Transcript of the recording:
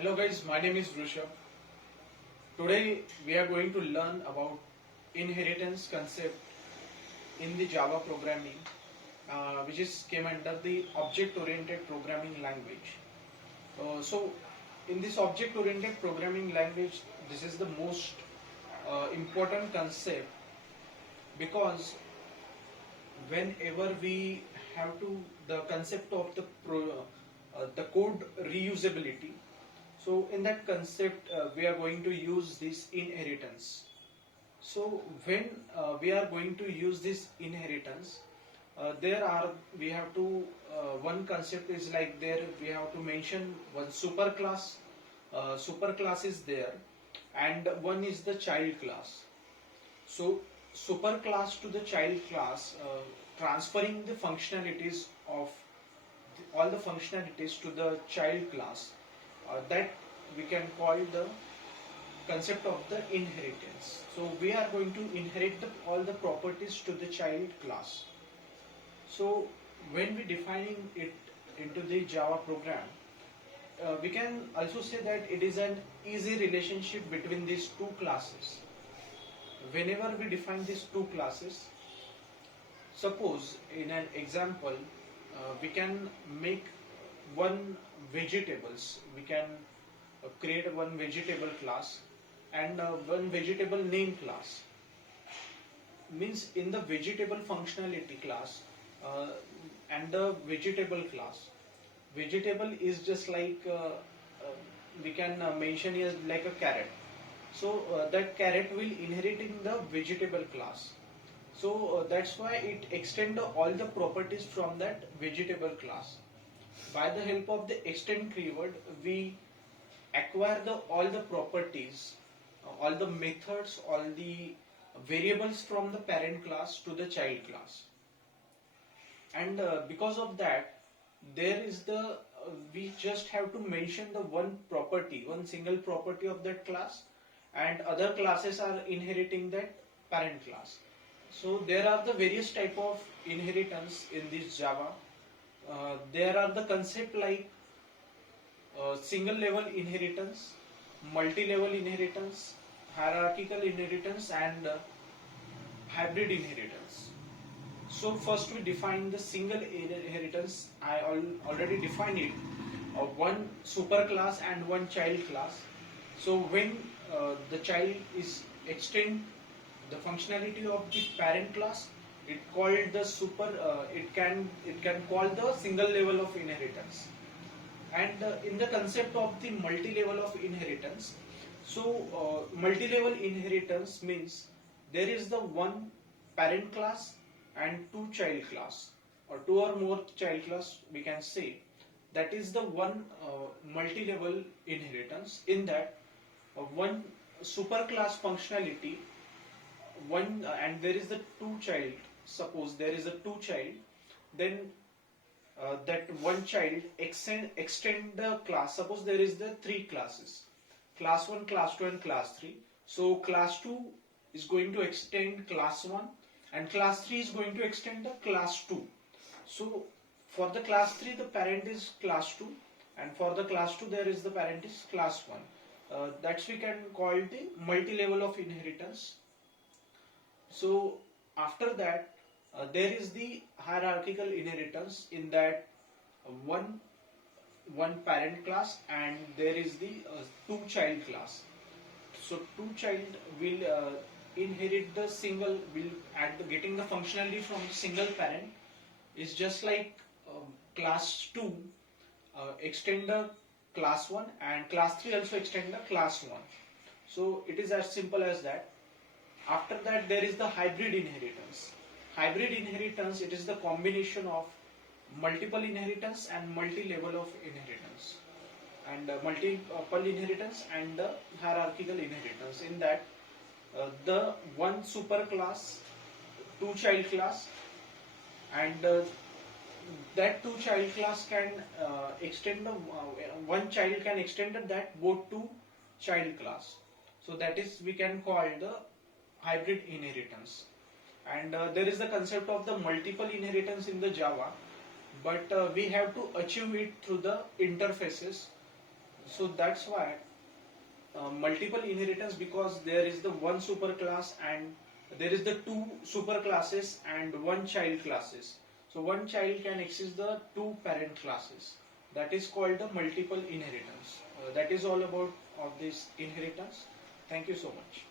Hello guys, my name is Rushabh. Today we are going to learn about inheritance concept in the Java programming, which is came under the object-oriented programming language. So, in this object-oriented programming language, this is the most important concept because whenever we have to the concept of the code reusability. So in that concept, we are going to use this inheritance. So when we are going to use this inheritance, there are we have to one concept is like there we have to mention one superclass. Superclass is there, and one is the child class. So superclass to the child class, transferring the functionalities of all the functionalities to the child class, that we can call the concept of the inheritance. So we are going to inherit all the properties to the child class. So when we defining it into the Java program, we can also say that it is an easy relationship between these two classes. Whenever we define these two classes, suppose in an example, we can make one vegetables. We can create one vegetable class and one vegetable name class. Means in the vegetable functionality class and the vegetable class. Vegetable is just like we can mention is like a carrot. So that carrot will inherit in the vegetable class. So that's why it extend all the properties from that vegetable class. By the help of the extend keyword, we acquire all the properties, all the methods, all the variables from the parent class to the child class. And because of that, there is we just have to mention the one property, one single property of that class, and other classes are inheriting that parent class. So there are the various type of inheritance in this Java. There are the concept like single level inheritance, multi-level inheritance, hierarchical inheritance, and hybrid inheritance. So first we define the single inheritance. I already defined it. One superclass and one child class. So when the child is extend the functionality of the parent class, it called the super. It can call the single level of inheritance. And in the concept of the multi-level of inheritance, so multi-level inheritance means there is the one parent class and two child class, or two or more child class we can say. That is the one multi-level inheritance. In that one superclass functionality, one and there is the two child. Suppose there is a two child, then that one child extend the class. Suppose there is the three classes, class 1, class 2, and class 3. So class 2 is going to extend class 1, and class 3 is going to extend the class 2. So for the class 3 the parent is class 2, and for the class 2 there is the parent is class 1. That's we can call the multi-level of inheritance. So after that, there is the hierarchical inheritance. In that one parent class and there is the two child class. So two child will inherit the single, will at the getting the functionality from the single parent is just like class 2 extend the class 1, and class 3 also extend the class 1. So it is as simple as that. After that there is the hybrid inheritance. Hybrid inheritance, it is the combination of multiple inheritance and multi-level of inheritance, and multiple inheritance and the hierarchical inheritance. In that the one super class, two child class, and that two child class can extend the one child can extend that both to child class. So that is we can call the hybrid inheritance. And there is the concept of the multiple inheritance in the Java, but we have to achieve it through the interfaces. So that's why multiple inheritance, because there is the one superclass and there is the two superclasses and one child classes. So one child can access the two parent classes. That is called the multiple inheritance. That is all about of this inheritance. Thank you so much.